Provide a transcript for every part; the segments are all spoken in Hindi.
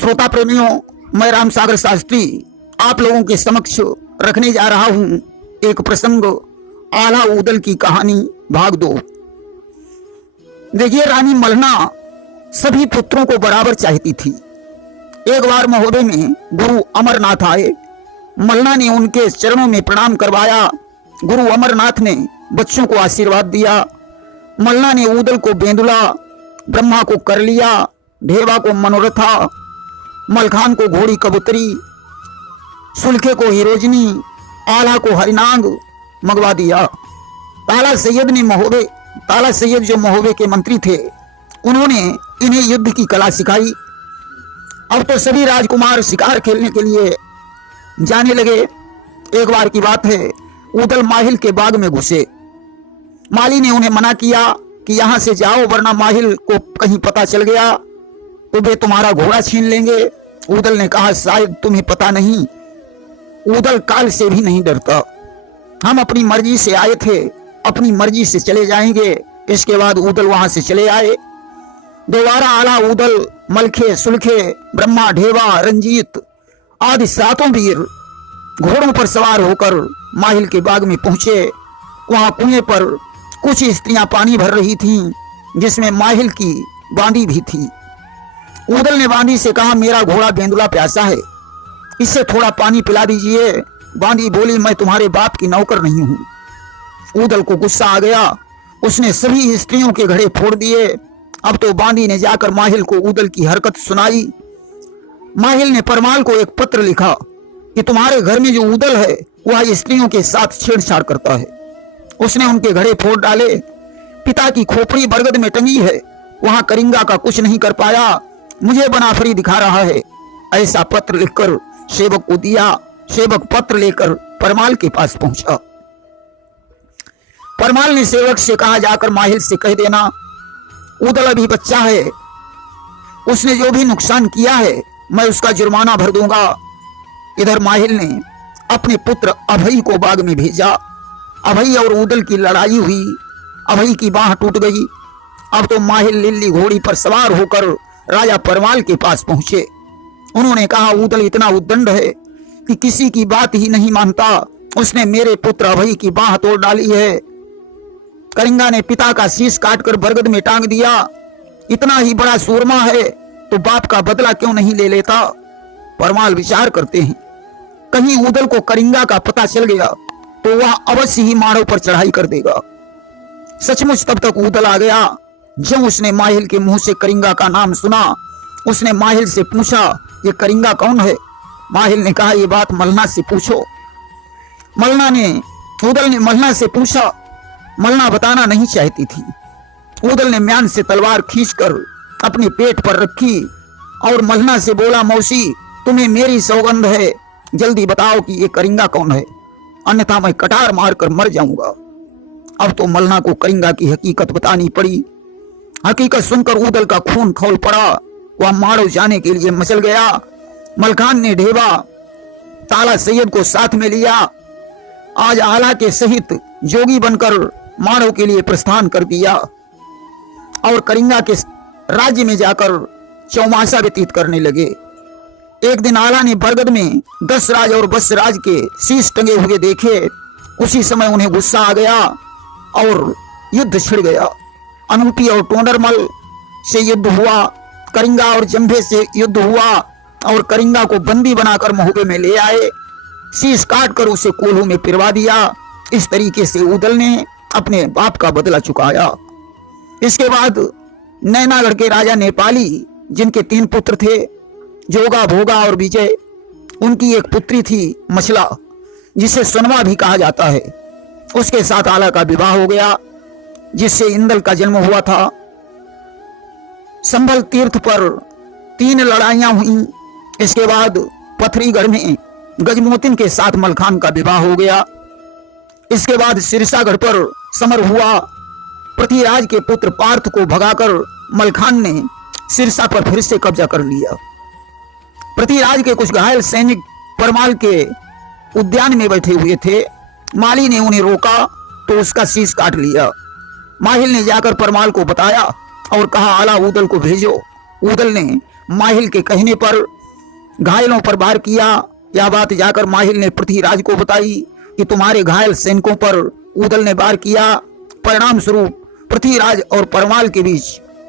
श्रोता प्रेमियों, मैं राम सागर शास्त्री आप लोगों के समक्ष रखने जा रहा हूं एक प्रसंग, आला ऊदल की कहानी भाग 2। देखिए, रानी मलना सभी पुत्रों को बराबर चाहती थी। एक बार महोदय में गुरु अमरनाथ आए। मलना ने उनके चरणों में प्रणाम करवाया। गुरु अमरनाथ ने बच्चों को आशीर्वाद दिया। मलना ने ऊदल को बेंदुला, ब्रह्मा को कर लिया, ढेवा को मनोरथा, मलखान को घोड़ी कबूतरी, सुलखे को हिरोजनी, आला को हरिनांग मंगवा दिया। ताला सैयद जो महोबे के मंत्री थे, उन्होंने इन्हें युद्ध की कला सिखाई। अब तो सभी राजकुमार शिकार खेलने के लिए जाने लगे। एक बार की बात है, ऊदल माहिल के बाग में घुसे। माली ने उन्हें मना किया कि यहां से जाओ, वरना माहिल को कहीं पता चल गया तो वे तुम्हारा घोड़ा छीन लेंगे। ऊदल ने कहा, शायद तुम्हें पता नहीं, ऊदल काल से भी नहीं डरता। हम अपनी मर्जी से आए थे, अपनी मर्जी से चले जाएंगे। इसके बाद ऊदल वहां से चले आए। दोबारा आला ऊदल, मलखे, सुलखे, ब्रह्मा, ढेवा, रंजीत आदि सातों वीर घोड़ों पर सवार होकर माहिल के बाग में पहुंचे। वहां कुएं पर कुछ स्त्रियां पानी भर रही थीं, जिसमें माहिल की बांदी भी थी। ऊदल ने बांदी से कहा, मेरा घोड़ा बेंदुला प्यासा है, इससे थोड़ा पानी पिला दीजिए। बांदी बोली, मैं तुम्हारे बाप की नौकर नहीं हूं। ऊदल को गुस्सा आ गया। उसने सभी स्त्रियों के घड़े फोड़ दिए। अब तो बांदी ने जाकर माहिल को ऊदल की हरकत सुनाई। माहिल ने परमाल को एक पत्र लिखा कि तुम्हारे घर में जो ऊदल है वह स्त्रियों के साथ छेड़छाड़ करता है। उसने उनके घड़े फोड़ डाले। पिता की खोपड़ी बरगद में टंगी है, वहां करिंगा का कुछ नहीं कर पाया, मुझे बनाफरी दिखा रहा है। ऐसा पत्र लिखकर सेवक को दिया। सेवक पत्र लेकर परमाल के पास पहुंचा। परमाल ने सेवक से कहा, जाकर माहिल से कह देना, ऊदल अभी बच्चा है, उसने जो भी नुकसान किया है मैं उसका जुर्माना भर दूंगा। इधर माहिल ने अपने पुत्र अभई को बाग में भेजा। अभई और ऊदल की लड़ाई हुई। अभई की बांह टूट गई। अब तो माहिल लिल्ली घोड़ी पर सवार होकर राजा परमाल के पास पहुंचे। उन्होंने कहा, ऊदल इतना उद्दंड है कि किसी की बात ही नहीं मानता। उसने मेरे पुत्र अभई की बांह तोड़ डाली है। करिंगा ने पिता का शीश काटकर बरगद में टांग दिया। इतना ही बड़ा सूरमा है तो बाप का बदला क्यों नहीं ले लेता। परमाल विचार करते हैं, कहीं ऊदल को करिंगा का पता चल गया तो वह अवश्य ही माड़ों पर चढ़ाई कर देगा। सचमुच तब तक ऊदल आ गया। जब उसने माहिल के मुंह से करिंगा का नाम सुना, उसने माहिल से पूछा, ये करिंगा कौन है? माहिल ने कहा, ये बात मलना से पूछो। ऊदल ने मलना से पूछा। मलना बताना नहीं चाहती थी। ऊदल ने म्यान से तलवार खींचकर अपने पेट पर रखी और मलना से बोला, मौसी, तुम्हें मेरी सौगंध है, जल्दी बताओ कि ये करिंगा कौन है, अन्यथा मैं कटार मारकर मर जाऊंगा। अब तो मलना को करिंगा की हकीकत बतानी पड़ी। हकीकत सुनकर ऊदल का खून खौल पड़ा। वह माड़ो जाने के लिए मचल गया। मलखान ने ढेवा, ताला सैयद को साथ में लिया। आज आला के सहित जोगी बनकर माड़ो के लिए प्रस्थान कर दिया और करिंगा के राज्य में जाकर चौमासा व्यतीत करने लगे। एक दिन आला ने बरगद में 10 राज और 20 राज के शीश टंगे हुए देखे। उसी समय उन्हें गुस्सा आ गया और युद्ध छिड़ गया। अनूपी और टोंडरमल से युद्ध हुआ। करिंगा और जंभे से युद्ध हुआ और करिंगा को बंदी बनाकर महोबे में ले आए। शीश काट कर उसे कोल्हू में पिरवा दिया। इस तरीके से ऊदल ने अपने बाप का बदला चुकाया। इसके बाद नैनागढ़ के राजा नेपाली, जिनके 3 पुत्र थे, जोगा, भोगा और विजय, उनकी एक पुत्री थी मछला, जिसे सुनवा भी कहा जाता है। उसके साथ आला का विवाह हो गया, जिससे इंदल का जन्म हुआ था। संभल तीर्थ पर 3 लड़ाइयां हुई। इसके बाद पथरीगढ़ में गजमोतिन के साथ मलखान का विवाह हो गया। इसके बाद सिरसागढ़ पर समर हुआ। पृथ्वीराज के पुत्र पार्थ को भगाकर मलखान ने सिरसा पर फिर से कब्जा कर लिया। पृथ्वीराज के कुछ घायल सैनिक परमाल के उद्यान में बैठे हुए थे। माली ने उन्हें रोका तो उसका शीश काट लिया। माहिल ने जाकर परमाल को बताया और कहा, आला ऊदल को भेजो। ऊदल ने माहिल के कहने पर घायलों पर वार किया। यह बात जाकर माहिल ने पृथ्वीराज को बताई कि तुम्हारे घायल सैनिकों पर उदल ने वार किया। परिणाम स्वरूप पृथ्वीराज और परमाल के बीच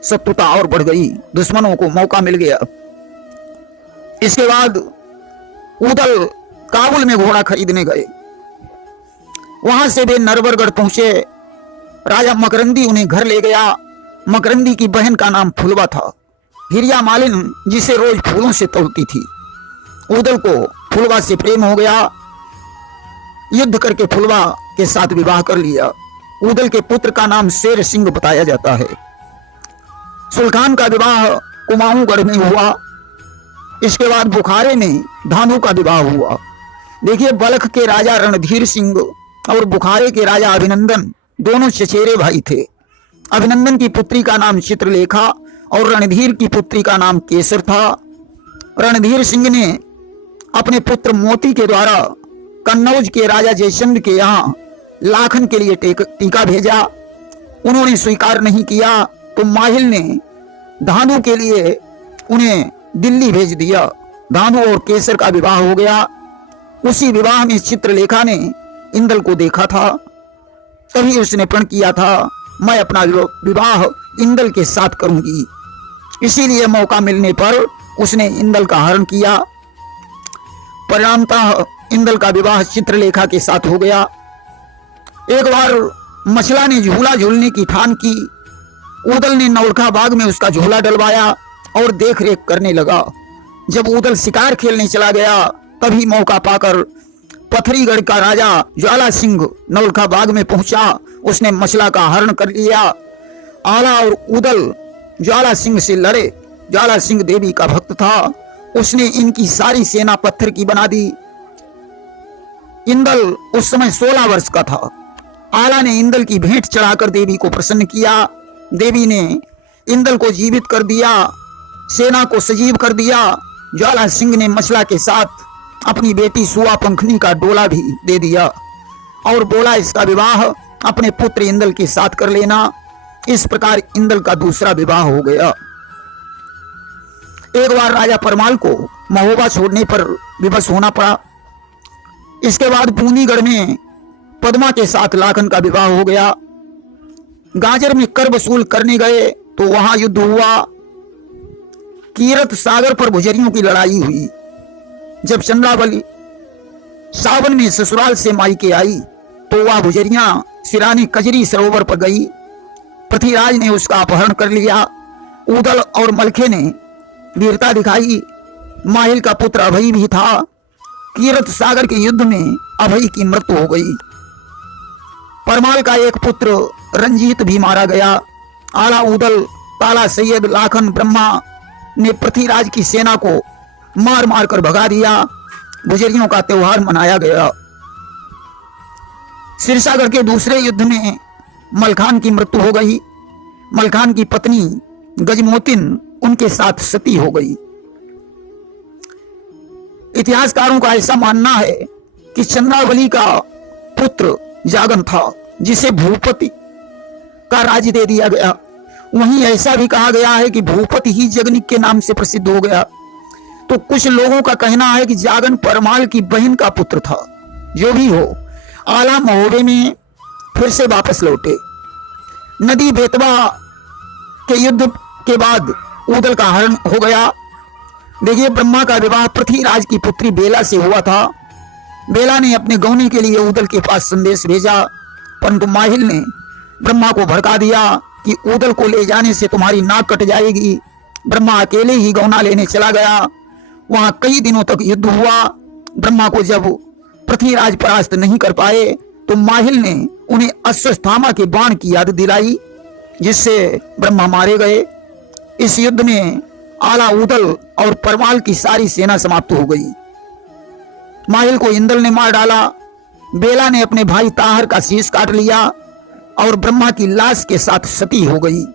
शत्रुता और बढ़ गई, दुश्मनों को मौका मिल गया। इसके बाद उदल काबुल में घोड़ा खरीदने गए। वहां से वे नरवरगढ़ पहुंचे। राजा मकरंदी उन्हें घर ले गया। मकरंदी की बहन का नाम फुलवा था। हिरिया मालिन जिसे रोज फूलों से तोड़ती थी। उदल को फुलवा से प्रेम हो गया। युद्ध करके फुलवा के साथ विवाह कर लिया। उदल के पुत्र का नाम शेर सिंह बताया जाता है। सुल्तान का विवाह कुमाऊंगढ़ में हुआ। इसके बाद बुखारे में धानु का विवाह हुआ। देखिए, बलख के राजा रणधीर सिंह और बुखारे के राजा अभिनंदन दोनों चचेरे भाई थे। अभिनंदन की पुत्री का नाम चित्रलेखा और रणधीर की पुत्री का नाम केसर था। रणधीर सिंह ने अपने पुत्र मोती के द्वारा कन्नौज के राजा जयचंद के यहाँ लाखन के लिए टीका भेजा। उन्होंने स्वीकार नहीं किया तो माहिल ने धानु के लिए उन्हें दिल्ली भेज दिया। धानु और केसर का विवाह हो गया। उसी विवाह में चित्रलेखा ने इंदल को देखा था। तभी उसने प्रण किया था, मैं अपना विवाह इंदल के साथ करूंगी। इसीलिए मौका मिलने पर उसने इंदल का हरण किया। परिणामतः इंदल का विवाह चित्रलेखा के साथ हो गया। एक बार मछला ने झूला झूलने की ठान की। उदल ने नौलखा बाग में उसका झूला डलवाया और देख रेख करने लगा। जब उदल शिकार खेलने चला गया तभी मौका पाकर पथरीगढ़ का राजा ज्वाला सिंह नौलखा बाग में पहुंचा। उसने मछला का हरण कर लिया। आला और उदल ज्वाला सिंह से लड़े। ज्वाला सिंह देवी का भक्त था। उसने इनकी सारी सेना पत्थर की बना दी। इंदल उस समय 16 वर्ष का था। आला ने इंदल की भेंट चढ़ाकर देवी को प्रसन्न किया। देवी ने इंदल को जीवित कर दिया, सेना को सजीव कर दिया। ज्वाला सिंह ने मछला के साथ अपनी बेटी सुआ पंखनी का डोला भी दे दिया और बोला, इसका विवाह अपने पुत्र इंदल के साथ कर लेना। इस प्रकार इंदल का दूसरा विवाह हो गया। एक बार राजा परमाल को महोबा छोड़ने पर विवश होना पड़ा। इसके बाद पूनीगढ़ में पद्मा के साथ लाखन का विवाह हो गया। गाजर में कर वसूल करने गए तो वहां युद्ध हुआ। कीरत सागर पर भुजरियों की लड़ाई हुई। जब चंद्रावली सावन में ससुराल से मायके आई तो वह भुजरियां सिरानी कजरी सरोवर पर गई। पृथ्वीराज ने उसका अपहरण कर लिया। उदल और मलखे ने वीरता दिखाई। माहिल का पुत्र अभय भी था। कीरत सागर के युद्ध में अभय की मृत्यु हो गई। परमाल का एक पुत्र रंजीत भी मारा गया। आला, उदल, ताला सैयद, लाखन, ब्रह्मा ने पृथ्वीराज की सेना को मार मार कर भगा दिया। गुजरियों का त्योहार मनाया गया। सिरसागढ़ के दूसरे युद्ध में मलखान की मृत्यु हो गई। मलखान की पत्नी गजमोतिन उनके साथ सती हो गई। इतिहासकारों का ऐसा मानना है कि चंद्रावली का पुत्र जागन था जिसे भूपति का राज्य दे दिया गया। वहीं ऐसा भी कहा गया है कि भूपति ही जगनिक के नाम से प्रसिद्ध हो गया। तो कुछ लोगों का कहना है कि जागन परमाल की बहन का पुत्र था। जो भी हो, आला महोबे में फिर से वापस लौटे। नदी बेतवा के युद्ध के बाद उदल का हरण हो गया। देखिए, ब्रह्मा का विवाह पृथ्वीराज की पुत्री बेला से हुआ था। बेला ने अपने गौनी के लिए उदल के पास संदेश भेजा, परंतु माहिल ने ब्रह्मा को भड़का दिया कि उदल को ले जाने से तुम्हारी नाक कट जाएगी। ब्रह्मा अकेले ही गौना लेने चला गया। वहां कई दिनों तक युद्ध हुआ। ब्रह्मा को जब पृथ्वीराज परास्त नहीं कर पाए तो माहिल ने उन्हें अश्वत्थामा के बाण की याद दिलाई, जिससे ब्रह्मा मारे गए। इस युद्ध में आला, उदल और परमाल की सारी सेना समाप्त हो गई। माहिल को इंदल ने मार डाला। बेला ने अपने भाई ताहर का शीश काट लिया और ब्रह्मा की लाश के साथ सती हो गई।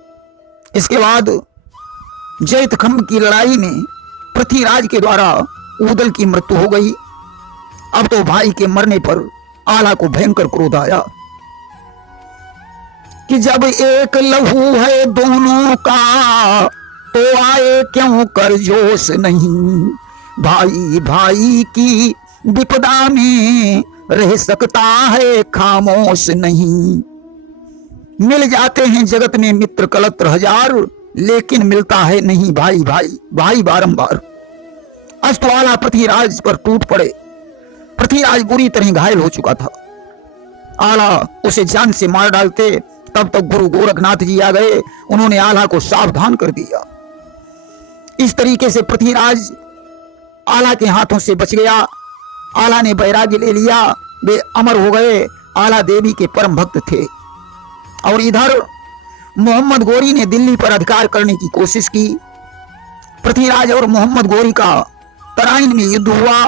इसके बाद जैतखंभ की लड़ाई में पृथ्वीराज के द्वारा उदल की मृत्यु हो गई। अब तो भाई के मरने पर आला को भयंकर क्रोध आया कि जब एक लहू है दोनों का तो आए क्यों कर जोश नहीं, भाई भाई की विपदा में रह सकता है खामोश नहीं। मिल जाते हैं जगत में मित्र कलत्र हजार, लेकिन मिलता है नहीं भाई भाई भाई बारंबार। अस्तु आला पृथ्वीराज पर टूट पड़े। पृथ्वीराज बुरी तरह घायल हो चुका था। आला उसे जान से मार डालते, तब तक गुरु गोरखनाथ जी आ गए। उन्होंने आला को सावधान कर दिया। इस तरीके से पृथ्वीराज आला के हाथों से बच गया। आला ने बैराग्य ले लिया, वे अमर हो गए। आला देवी के परम भक्त थे। और इधर मोहम्मद गोरी ने दिल्ली पर अधिकार करने की कोशिश की। पृथ्वीराज और मोहम्मद गोरी का तराइन में युद्ध हुआ।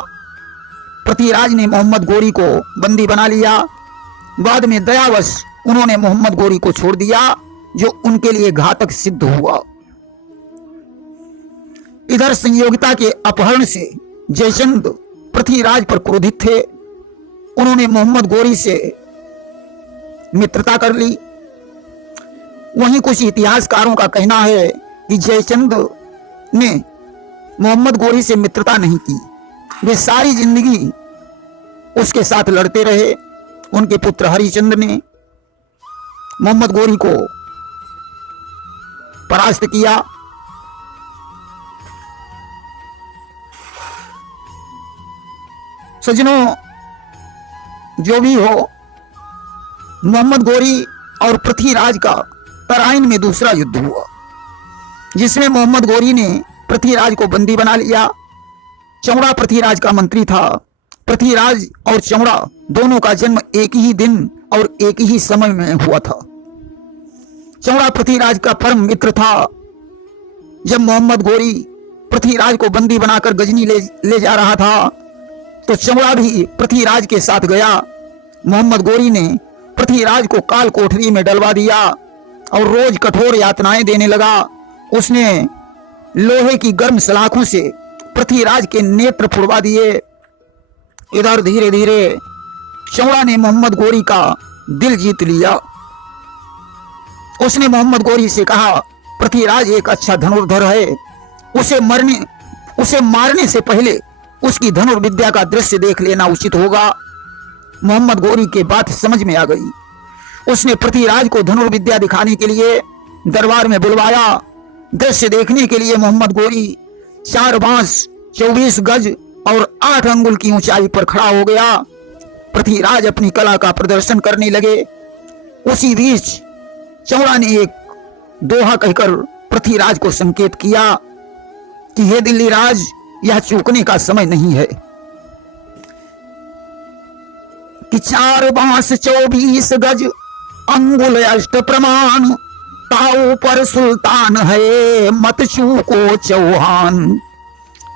पृथ्वीराज ने मोहम्मद गोरी को बंदी बना लिया। बाद में दयावश उन्होंने मोहम्मद गोरी को छोड़ दिया, जो उनके लिए घातक सिद्ध हुआ। इधर संयोगिता के अपहरण से जयचंद पृथ्वीराज पर क्रोधित थे। उन्होंने मोहम्मद गोरी से मित्रता कर ली। वहीं कुछ इतिहासकारों का कहना है कि जयचंद ने मोहम्मद गोरी से मित्रता नहीं की। वे सारी जिंदगी उसके साथ लड़ते रहे। उनके पुत्र हरिचंद्र ने मोहम्मद गोरी को परास्त किया। सज्जनों, जो भी हो, मोहम्मद गोरी और पृथ्वीराज का तराइन में दूसरा युद्ध हुआ, जिसमें मोहम्मद गोरी ने पृथ्वीराज को बंदी बना लिया। चौड़ा पृथ्वीराज का मंत्री था। पृथ्वीराज और चौड़ा दोनों का जन्म एक ही दिन और एक ही समय में हुआ था। चौड़ा पृथ्वीराज का परम मित्र था। जब मोहम्मद गोरी पृथ्वीराज को बंदी बनाकर गजनी ले जा रहा था, तो चौड़ा भी पृथ्वीराज के साथ गया। मोहम्मद गोरी ने पृथ्वीराज को काल कोठरी में डलवा दिया और रोज कठोर यातनाएं देने लगा। उसने लोहे की गर्म सलाखों से पृथ्वीराज के नेत्र फुड़वा दिए। इधर धीरे धीरे चौड़ा ने मोहम्मद गोरी का दिल जीत लिया। उसने मोहम्मद गोरी से कहा, पृथ्वीराज एक अच्छा धनुर्धर है। उसे मारने से पहले उसकी धनुर्विद्या का दृश्य देख लेना उचित होगा। मोहम्मद गोरी के बात समझ में आ गई। उसने पृथ्वीराज को धनुर्विद्या दिखाने के लिए दरबार में बुलवाया। दृश्य देखने के लिए मोहम्मद गोरी 4 बांस 24 गज और 8 अंगुल की ऊंचाई पर खड़ा हो गया। पृथ्वीराज अपनी कला का प्रदर्शन करने लगे। उसी बीच चौड़ा ने एक दोहा कहकर पृथ्वीराज को संकेत किया कि हे दिल्ली राज, यह चूकने का समय नहीं है कि 4 बांस 24 गज अंगुल अष्ट प्रमाण, ताऊ पर सुल्तान है मत चूको चौहान।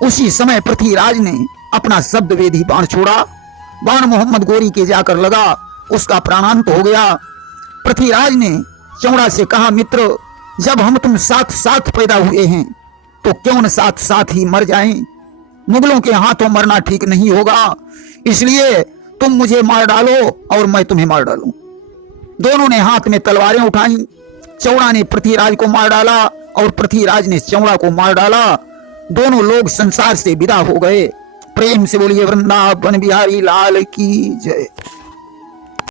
उसी समय पृथ्वीराज ने अपना शब्द वेदी बाण छोड़ा। बाण मोहम्मद गोरी के जाकर लगा, उसका प्राणांत हो गया। पृथ्वीराज ने चौड़ा से कहा, मित्र, जब हम तुम साथ साथ पैदा हुए हैं तो क्यों न साथ साथ ही मर जाएं। मुगलों के हाथों मरना ठीक नहीं होगा, इसलिए तुम मुझे मार डालो और मैं तुम्हें मार डालूं। दोनों ने हाथ में तलवारें उठाई। चौड़ा ने पृथ्वीराज को मार डाला और पृथ्वीराज ने चौड़ा को मार डाला। दोनों लोग संसार से विदा हो गए। प्रेम से बोलिए वृंदावन बिहारी लाल की जय।